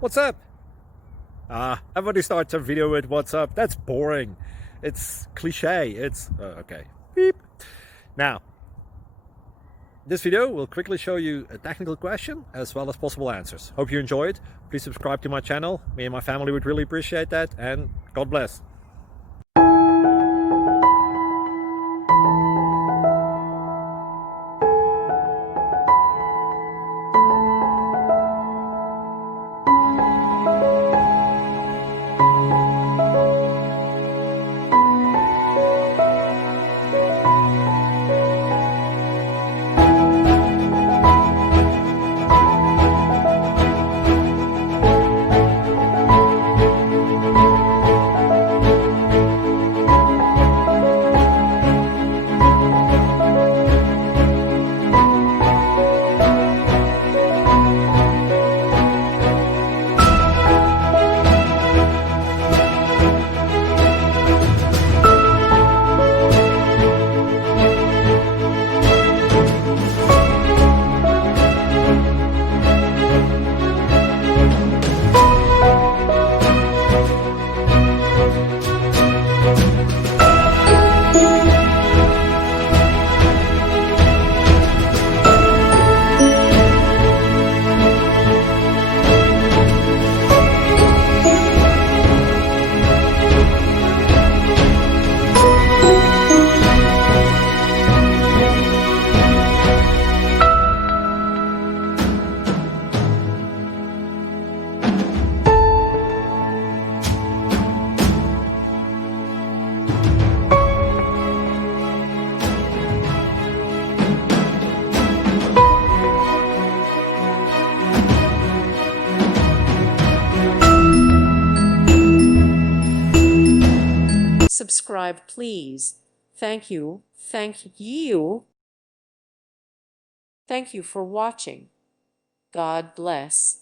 What's up? Everybody starts a video with what's up. That's boring. It's cliche. It's okay. Beep. Now, this video will quickly show you a technical question as well as possible answers. Hope you enjoy it. Please subscribe to my channel. Me and my family would really appreciate that, and God bless. Subscribe, please. Thank you. Thank you. Thank you for watching. God bless.